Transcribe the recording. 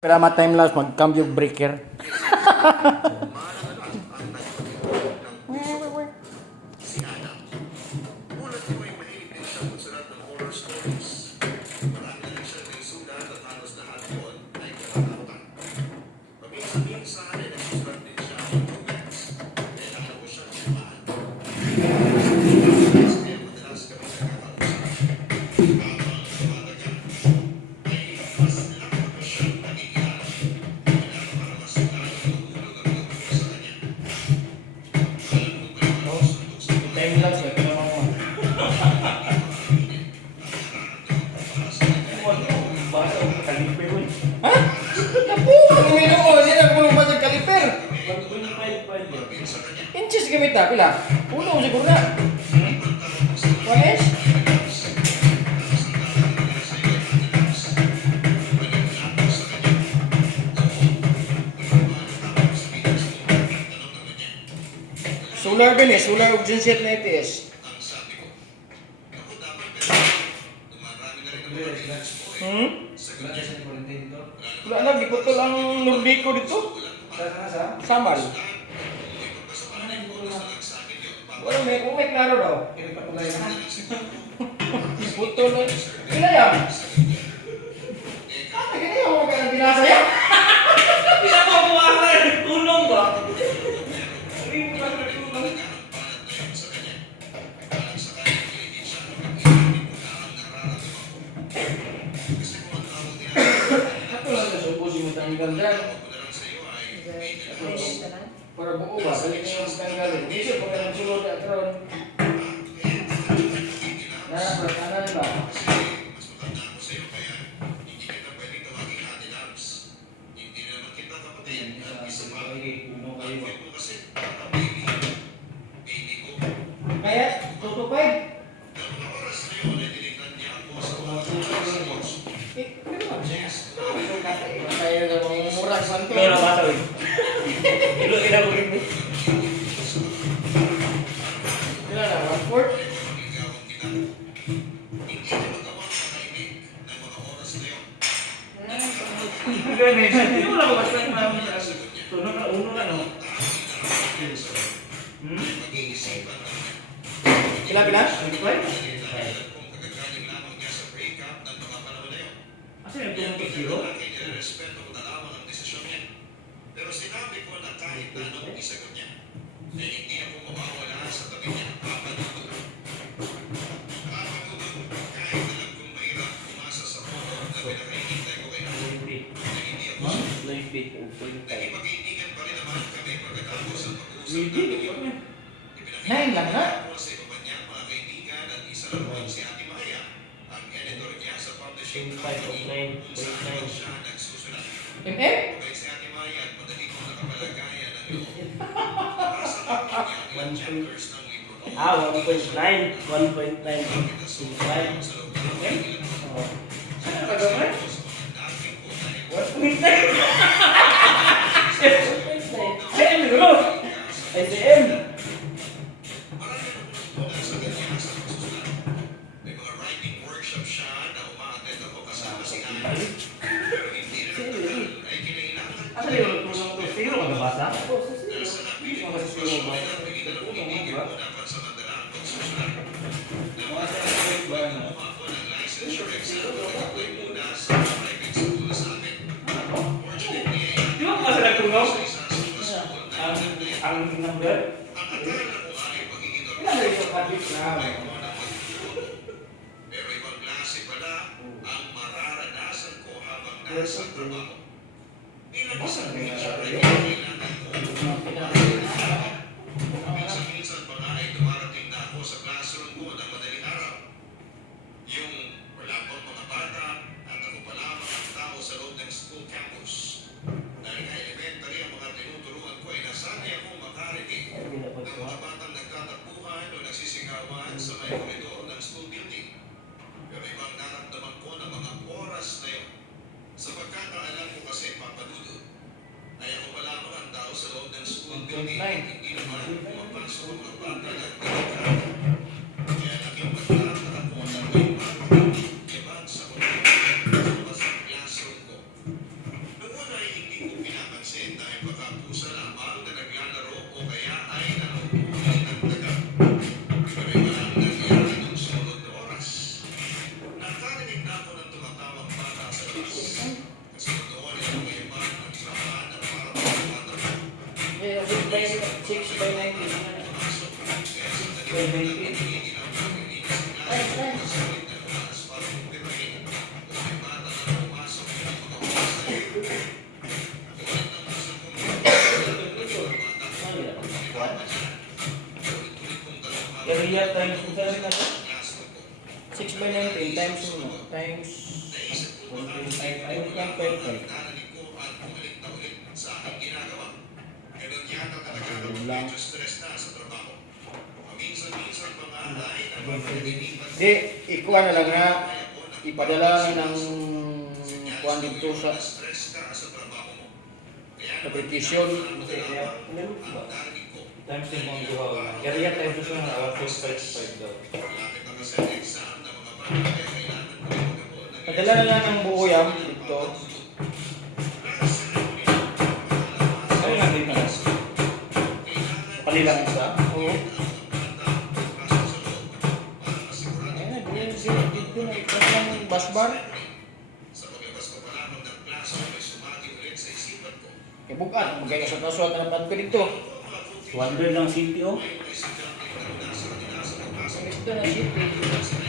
Pero time lapse, mag-cambio breaker. Time lapse, may pinamang mo. Basa ang kaliper mo. Ha? Naku! Ang ino ko, sila kulong ba sa kaliper? 1.5 Inches gamit na, pila? Ulo, siguro na. 1 inch? Solar din eh, solar og genset na ITS. Wala na, giputol ang Nordico dito. Samal. Wala, may klaro daw. Giputol na. Pila yan? Ah, ganyan ako magandang binasa yan. Hindi ako buwasa eh. Tulong ba? Ako lang na supusin mo tanggal dyan. Para buo ba? Balik na yung tanggalin. Dito, pag nagsulod at ron. Kanan ba? Kaya, tutupay. Kaya na mga murag santo. Pero basa eh. Ilo ko rin. Ilan na? 1/4? Hindi mo lang basta yung mga tunog na uno na no. Pila? Asa yung tunog ko zero? Pero sinabi ko na kahit na anong isagot niya, na hindi ako mawawala sa tabi niya, papanuto. Papanuto, kahit alam kong mahirap umasa sa motor na pinakahihintay ko kay Ako, na hindi ako nagpag-iindigan pa rin naman kami pagkatapos ang pag-uusap namin. Nine lang na? Ipinakita ko sa iba pa niyang mga kaibigan at isa na rin si Ate Maya, ang editor niya sa publishing company kung saan siya nagsusulat. MM? Kaya si Ate Maya at madali kong nakapalagayan ng loob. Nasa namin niya ang ilang chapters ng libro ko. 1.9. 1.9. Sa loob ng ilang Oh. Ano ka gawin? SM bro! SM! May mga writing workshop siya na umaattend ako kasama si Ate. Pero hindi rin ako ay kinailangan. Asa yung tulong ko? Zero ka nabasa? Nasa napili ko sa sitwasyon ay nabigyan ng pinigil mo dapat sa mandala ang pagsusulat. Kumuha ako ng licensure exam at nag-apply muna sa private school sa atin. Fortunately, Di ba kasi nagtunog? sa isang school na Ang number? ang akala ko ay magiging Ilan normal. na yung kapit na? Pero ibang klase pala ang mararanasan ko habang nasa trabaho. Bilang isang teacher ay kailangan ko. Minsan-minsan pa nga ay dumarating na ako sa classroom ko ng madaling araw. Yung wala pang mga bata at ako pa lamang ang tao sa loob ng school campus. Dahil nga elementary ang mga tinuturuan ko ay nasanay akong makarinig ng mga batang nagtatakbuhan o nagsisigawan sa may koridor ng school building. Pero ibang naramdaman ko ng mga oras na yun. Sa pagkakaalam ko kasi papadudod, ay ako pa lamang ang tao sa loob ng school building. Hindi naman pumapasok ng bata na nagtatakbuhan. Kaya naging magtataka ako sa may bata, liban sa koridor, sa classroom ko. Times, times. Area times kung saan na to? 6 by 19 times mo. Times 1.55. Lang. Di, ikuha na lang na ipadala na ng kuhan dito sa application. Times yung mga duha. Area times yung mga 1.55 daw. Padala na lang ng buo yan dito. Ano nga dito? Palilang isa? Oo. Ayun na, dito na ipadala ng bus bar. Kaya bukan, magkaya sa kasuat ng banko dito. 100 lang CPO? Gusto na city.